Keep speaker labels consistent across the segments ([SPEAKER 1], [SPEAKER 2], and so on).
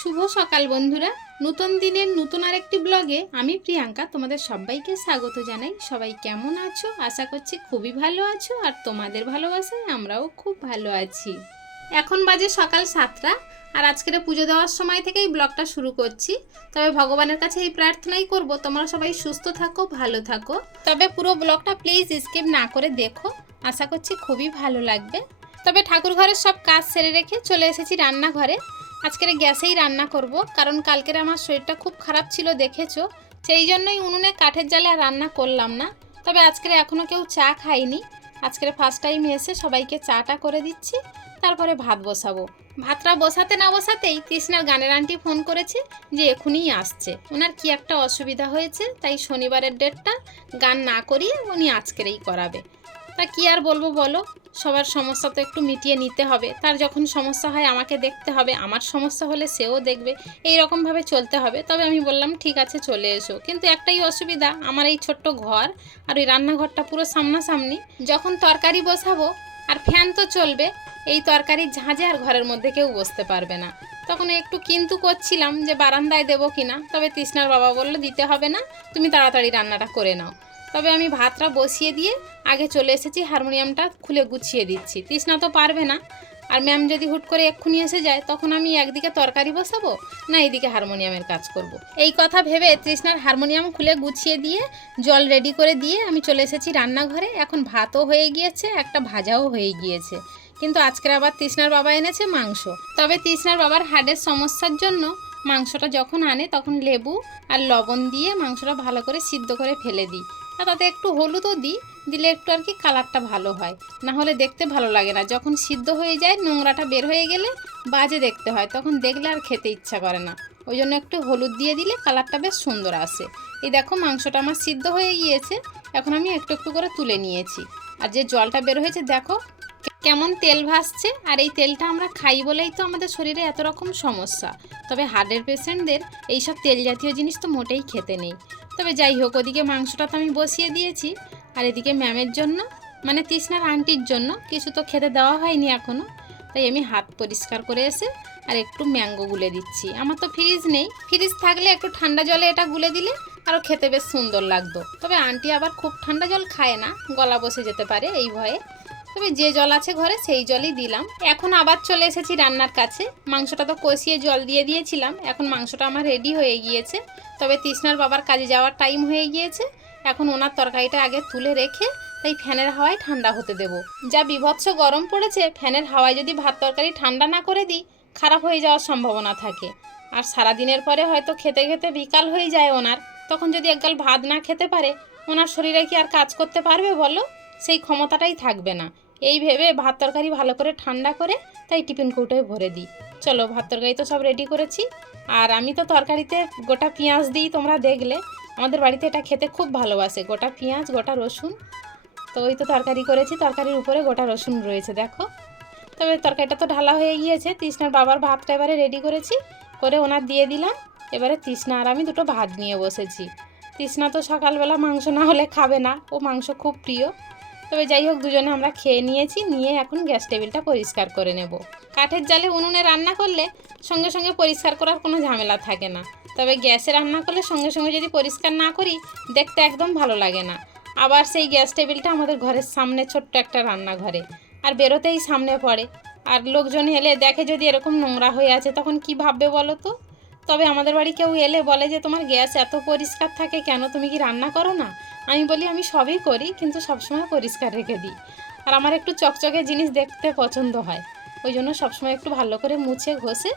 [SPEAKER 1] শুভ সকাল বন্ধুরা। নতুন দিনের নতুন আরেকটি ব্লগে আমি প্রিয়াঙ্কা, তোমাদের সবাইকে স্বাগত জানাই। সবাই কেমন আছো? আশা করছি খুবই ভালো আছো আর তোমাদের ভালোবাসায় আমরাও খুব ভালো আছি। এখন বাজে সকাল সাতটা আর আজকের পুজো দেওয়ার সময় থেকেই ব্লগটা শুরু করছি। তবে ভগবানের কাছে এই প্রার্থনাই করব, তোমরা সবাই সুস্থ থাকো, ভালো থাকো। তবে পুরো ব্লগটা প্লিজ স্কিপ না করে দেখো। আশা করছি খুবই ভালো লাগবে। তবে ঠাকুর ঘরের সব কাজ সেরে রেখে চলে এসেছি রান্নাঘরে। আজকের গ্যাসেই রান্না করব, কারণ কালকের আমার শরীরটা খুব খারাপ ছিল, দেখেছ? সেই জন্যই উনুনে কাঠের জালে রান্না করলাম না। তবে আজকের এখনও কেউ চা খায়নি। আজকের ফার্স্ট টাইম এসে সবাইকে চাটা করে দিচ্ছি, তারপরে ভাত বসাবো। ভাতটা বসাতে না বসাতেই তৃষ্ণার গানের আন্টি ফোন করেছে যে এখনই আসছে। ওনার কি একটা অসুবিধা হয়েছে, তাই শনিবারের ডেটটা গান না করিয়ে উনি আজকেরই করাবে। তা কি আর বলব বলো? সবার সমস্যা তো একটু মিটিয়ে নিতে হবে। তার যখন সমস্যা হয় আমাকে দেখতে হবে, আমার সমস্যা হলে সেও দেখবে। এই রকমভাবে চলতে হবে। তবে আমি বললাম, ঠিক আছে, চলে এসো। কিন্তু একটাই অসুবিধা, আমার এই ছোট্ট ঘর আর ওই রান্নাঘরটা পুরো সামনাসামনি। যখন তরকারি বসাবো, আর ফ্যান তো চলবে, এই তরকারির ঝাঁঝে আর ঘরের মধ্যে কেউ বসতে পারবে না। তখন একটু কিন্তু করছিলাম যে বারান্দায় দেবো কিনা, তবে তৃষ্ণার বাবা বলল, দিতে হবে না, তুমি তাড়াতাড়ি রান্নাটা করে নাও। তবে আমি ভাতটা বসিয়ে দিয়ে আগে চলে এসেছি, হারমোনিয়ামটা খুলে গুছিয়ে দিচ্ছি। তৃষ্ণা তো পারবে না। আর ম্যাম যদি হুট করে এক্ষুনি এসে যায়, তখন আমি একদিকে তরকারি বসাবো না এইদিকে হারমোনিয়ামের কাজ করব। এই কথা ভেবে তৃষ্ণার হারমোনিয়াম খুলে গুছিয়ে দিয়ে জল রেডি করে দিয়ে আমি চলে এসেছি রান্নাঘরে। এখন ভাতও হয়ে গিয়েছে, একটা ভাজাও হয়ে গিয়েছে। কিন্তু আজকের আবার তৃষ্ণার বাবা এনেছে মাংস। তবে তৃষ্ণার বাবার হার্টের সমস্যার জন্য মাংসটা যখন আনে, তখন লেবু আর লবণ দিয়ে মাংসটা ভালো করে সিদ্ধ করে ফেলে দিই। আর তাতে একটু হলুদও দিই, দিলে একটু আর কি কালারটা ভালো হয়। না হলে দেখতে ভালো লাগে না। যখন সিদ্ধ হয়ে যায়, নোংরাটা বের হয়ে গেলে বাজে দেখতে হয়। তখন দেখলে আর খেতে ইচ্ছা করে না। ওই জন্য একটু হলুদ দিয়ে দিলে কালারটা বেশ সুন্দর আসে। এই দেখো, মাংসটা আমার সিদ্ধ হয়ে গিয়েছে। এখন আমি একটু একটু করে তুলে নিয়েছি। আর যে জলটা বের হয়েছে, দেখো, কেমন তেল ভাসছে। আর এই তেলটা আমরা খাই বলেই তো আমাদের শরীরে এত রকম সমস্যা। তবে হার্টের পেশেন্টদের এইসব তেল জাতীয় জিনিস তো মোটেই খেতে নেই। তবে যাই হোক, ওদিকে মাংসটা তো আমি বসিয়ে দিয়েছি। আর এদিকে ম্যামের জন্য মানে তৃষ্ণার আন্টির জন্য কিছু তো খেতে দেওয়া হয়নি এখনও তাই আমি হাত পরিষ্কার করে এসে আর একটু ম্যাঙ্গো গুলে দিচ্ছি। আমার তো ফ্রিজ নেই। ফ্রিজ থাকলে একটু ঠান্ডা জলে এটা গুলে দিলে আরও খেতে বেশ সুন্দর লাগতো। তবে আন্টি আবার খুব ঠান্ডা জল খায় না, গলা বসে যেতে পারে এই ভয়ে। তবে যে জল আছে ঘরে সেই জলই দিলাম। এখন আবার চলে এসেছি রান্নার কাছে। মাংসটা তো কষিয়ে জল দিয়ে দিয়েছিলাম। এখন মাংসটা আমার রেডি হয়ে গিয়েছে। তবে তৃষ্ণার বাবার কাজে যাওয়ার টাইম হয়ে গিয়েছে। এখন ওনার তরকারিটা আগে তুলে রেখে তাই ফ্যানের হাওয়ায় ঠান্ডা হতে দেব। যা বিভৎস গরম পড়েছে, ফ্যানের হাওয়ায় যদি ভাত তরকারি ঠান্ডা না করে দিই, খারাপ হয়ে যাওয়ার সম্ভাবনা থাকে। আর সারা দিনের পরে হয়তো খেতে খেতে বিকাল হয়ে যায় ওনার। তখন যদি একগাল ভাত না খেতে পারে, ওনার শরীরে কি আর কাজ করতে পারবে বলো? সেই ক্ষমতাটাই থাকবে না। এই ভেবে ভাত তরকারি ভালো করে ঠান্ডা করে তাই টিফিন কৌটোয় ভরে দিই। চলো, ভাত তরকারি তো সব রেডি করেছি। আর আমি তো তরকারিতে গোটা পেঁয়াজ দিই তোমরা দেখলে। আমাদের বাড়িতে এটা খেতে খুব ভালোবাসে। গোটা পেঁয়াজ, গোটা রসুন। তো ওই তো তরকারি করেছি। তরকারির উপরে গোটা রসুন রয়েছে, দেখো। তবে তরকারিটা তো ঢালা হয়ে গিয়েছে। তৃষ্ণার বাবার ভাতটা এবারে রেডি করেছি। করে ওনার দিয়ে দিলাম। এবারে তৃষ্ণা আর আমি দুটো ভাত নিয়ে বসেছি। তৃষ্ণা তো সকালবেলা মাংস না হলে খাবে না। ও মাংস খুব প্রিয়। তবে যাই হোক, দুজনে আমরা খেয়ে নিয়েছি, নিয়ে এখন গ্যাস টেবিলটা পরিষ্কার করে নেব। কাঠের জালে উনুনে রান্না করলে সঙ্গে সঙ্গে পরিষ্কার করার কোনো ঝামেলা থাকে না। তবে গ্যাসে রান্না করলে সঙ্গে সঙ্গে যদি পরিষ্কার না করি, দেখতে একদম ভালো লাগে না। আবার সেই গ্যাস টেবিলটা আমাদের ঘরের সামনে ছোট্ট একটা রান্নাঘরে, আর বেরোতেই সামনে পড়ে। আর লোকজন এলে দেখে যদি এরকম নোংরা হয়ে আছে, তখন কি ভাববে বলো তো? তবে আমাদের বাড়ি কেউ এলে বলে যে, তোমার গ্যাস এত পরিষ্কার থাকে কেন? তুমি কি রান্না করো না? আমি বলি, আমি সবই করি, কিন্তু সবসময় পরিষ্কার রেখে দিই। আর আমার একটু চকচকে জিনিস দেখতে পছন্দ হয়। ওই জন্য সবসময় একটু ভালো করে মুছে, ঘষে,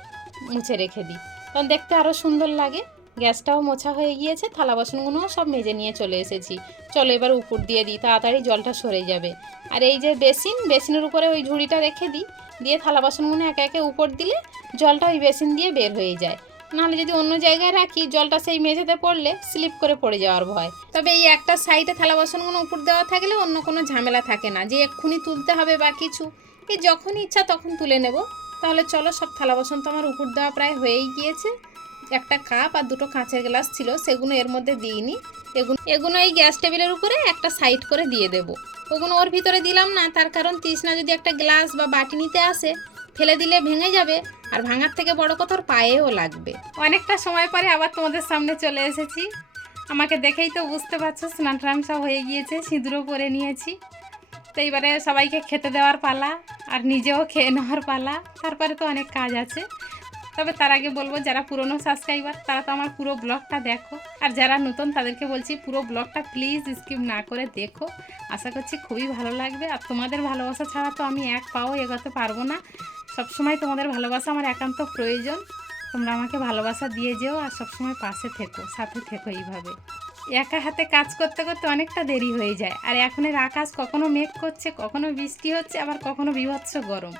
[SPEAKER 1] মুছে রেখে দিই। কারণ দেখতে আরও সুন্দর লাগে। গ্যাসটাও মোছা হয়ে গিয়েছে, থালা বাসনগুলোও সব মেজে নিয়ে চলে এসেছি। চলো এবার উপর দিয়ে দিই, তাড়াতাড়ি জলটা সরে যাবে। আর এই যে বেসিন, বেসিনের উপরে ওই ঝুড়িটা রেখে দিই। দিয়ে থালা বাসনগুলো একে একে উপর দিলে জলটা ওই বেসিন দিয়ে বের হয়ে যায়। নাহলে যদি অন্য জায়গায় রাখি, জলটা সেই মেঝেতে পড়লে স্লিপ করে পড়ে যাওয়ার ভয়। তবে এই একটা সাইডে থালা বাসনগুলো উপর দেওয়া থাকলে অন্য কোনো ঝামেলা থাকে না। যে এক্ষুনি তুলতে হবে বা কিছু এই যখন ইচ্ছা তখন তুলে নেব। তাহলে চলো, সব থালা বাসন তো আমার উপর দেওয়া প্রায় হয়েই গিয়েছে। একটা কাপ আর দুটো কাঁচের গ্লাস ছিল সেগুলো এর মধ্যে দিইনি। এগুলো এগুলো এই গ্যাস টেবিলের উপরে একটা সাইড করে দিয়ে দেবো। ওগুলো ওর ভিতরে দিলাম না, তার কারণ তৃষ্ণা যদি একটা গ্লাস বা বাটি নিতে আসে ফেলে দিলে ভেঙে যাবে, আর ভাঙার থেকে বড় কথা পায়েও লাগবে। অনেকটা সময় পরে আবার তোমাদের সামনে চলে এসেছি। আমাকে দেখেই তো বুঝতে পারছ, স্নান টান সব হয়ে গিয়েছে, সিঁদুরও পরে নিয়েছি। তো এইবারে সবাইকে খেতে দেওয়ার পালা, আর নিজেও খেয়ে নেওয়ার পালা। তারপরে তো অনেক কাজ আছে। তবে তার আগে বলব, যারা পুরনো সাবস্ক্রাইবার তারা তো আমার পুরো ব্লগটা দেখো। আর যারা নতুন, তাদেরকে বলছি, পুরো ব্লগটা প্লিজ স্কিপ না করে দেখো। আশা করছি খুবই ভালো লাগবে। আর তোমাদের ভালোবাসা ছাড়া তো আমি এক পাও এগোতে পারব না। সবসময় তোমাদের ভালোবাসা আমার একান্ত প্রয়োজন। তোমরা আমাকে ভালোবাসা দিয়ে যেও আর সবসময় পাশে থেকো, সাথে থেকো এইভাবে। একা হাতে কাজ করতে করতে অনেকটা দেরি হয়ে যায়। আর এখনের আকাশ কখনো মেঘ করছে, কখনো বৃষ্টি হচ্ছে, আবার কখনো বিভৎস গরম।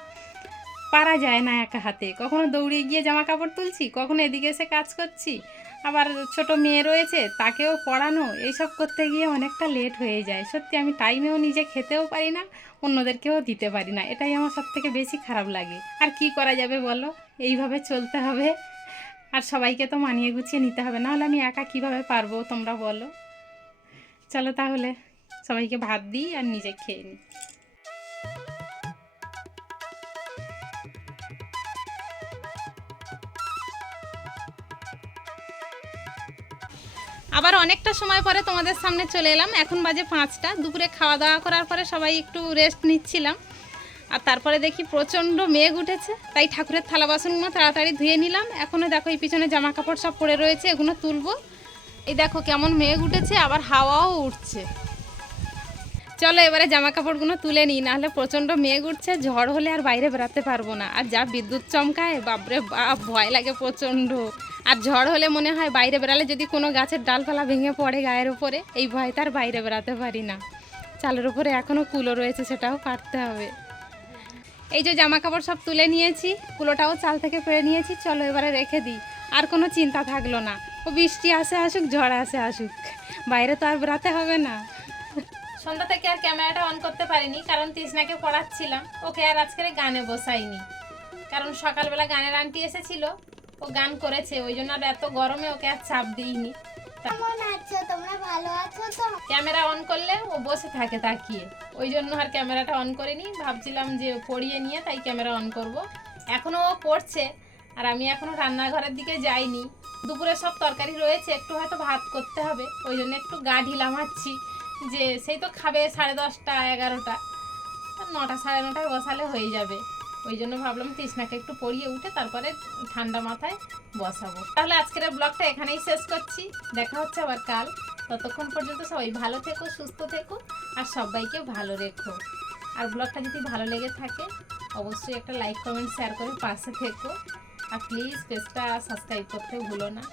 [SPEAKER 1] পারা যায় না একা হাতে। কখনো দৌড়ে গিয়ে জামা কাপড় তুলছি, কখনো এদিকে এসে কাজ করছি। আবার ছোট মেয়ে রয়েছে, তাকেও পড়ানো, এইসব করতে গিয়ে অনেকটা লেট হয়ে যায়। সত্যি আমি টাইমেও নিজে খেতেও পারি না, অন্যদেরকেও দিতে পারি না। এটাই আমার সব থেকে বেশি খারাপ লাগে। আর কি করা যাবে বলো? এইভাবে চলতে হবে। আর সবাইকে তো মানিয়ে গুছিয়ে নিতে হবে, নাহলে আমি একা কীভাবে পারব তোমরা বলো? চলো তাহলে, সবাইকে ভাত দিই আর নিজে খেয়ে নিই। আবার অনেকটা সময় পরে তোমাদের সামনে চলে এলাম। এখন বাজে পাঁচটা। দুপুরে খাওয়া দাওয়া করার পরে সবাই একটু রেস্ট নিচ্ছিলাম। আর তারপরে দেখি প্রচণ্ড মেঘ উঠেছে, তাই ঠাকুরের থালা বাসনগুলো তাড়াতাড়ি ধুয়ে নিলাম। এখনও দেখো এই পিছনে জামা কাপড় সব পড়ে রয়েছে, এগুলো তুলবো। এই দেখো কেমন মেঘ উঠেছে, আবার হাওয়াও উঠছে। চলো এবারে জামা কাপড়গুলো তুলে নিই, নাহলে প্রচণ্ড মেঘ উঠছে, ঝড় হলে আর বাইরে বেরাতে পারব না। আর যা বিদ্যুৎ চমকায়, বাপরে বাপ, ভয় লাগে প্রচণ্ড। আর ঝড় হলে মনে হয় বাইরে বেরালে যদি কোনো গাছের ডালপালা ভেঙে পড়ে গায়ের উপরে, এই ভয় তার বাইরে বেরাতে পারি না। চালের উপরে এখনও কুলো রয়েছে, সেটাও কাটতে হবে। এই যে জামা কাপড় সব তুলে নিয়েছি, কুলোটাও চাল থেকে পেরে নিয়েছি, চলো এবারে রেখে দিই। আর কোনো চিন্তা থাকল না। ও বৃষ্টি আসে আসুক, ঝড় আসে আসুক। বাইরে তো আর বেরাতে হবে না। সন্ধ্যা থেকে আর ক্যামেরাটা অন করতে পারিনি, কারণ তৃষ্ণাকে পড়াচ্ছিলাম। ওকে আর আজকের গানে বসাইনি। কারণ সকালবেলা গানের আন্টি এসেছিল ও গান করেছে ওই জন্য আর এত গরমে ওকে আর চাপ দিইনি।
[SPEAKER 2] কেমন আছো? তোমরা ভালো আছো তো?
[SPEAKER 1] ক্যামেরা অন করলে ও বসে থাকে তাকিয়ে। ওই জন্য আর ক্যামেরাটা অন করিনি ভাবছিলাম যে পড়িয়ে নিয়ে তাই ক্যামেরা অন করব। এখনও ও পড়ছে আর আমি এখনও রান্নাঘরের দিকে যাইনি। দুপুরে সব তরকারি রয়েছে একটু হয়তো ভাত করতে হবে ওই জন্য একটু গা ঢিলা মারছি যে সেই তো খাবে সাড়ে দশটা এগারোটা। নটা সাড়ে নটায় বসালে হয়ে যাবে। ওই জন্য ভাবলাম তৃষ্ণাকে একটু পড়িয়ে উঠে তারপরে ঠান্ডা মাথায় বসাবো। তাহলে আজকের ব্লগটা এখানেই শেষ করছি। দেখা হচ্ছে আবার কাল। ততক্ষণ পর্যন্ত সবাই ভালো থেকো, সুস্থ থেকো, আর সবাইকে ভালো রেখো। আর ব্লগটা যদি ভালো লেগে থাকে, অবশ্যই একটা লাইক কমেন্ট শেয়ার করে পাশে থেকো। আর প্লিজ পেজটা সাবস্ক্রাইব করতে ভুলো না।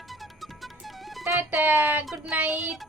[SPEAKER 1] Tata good night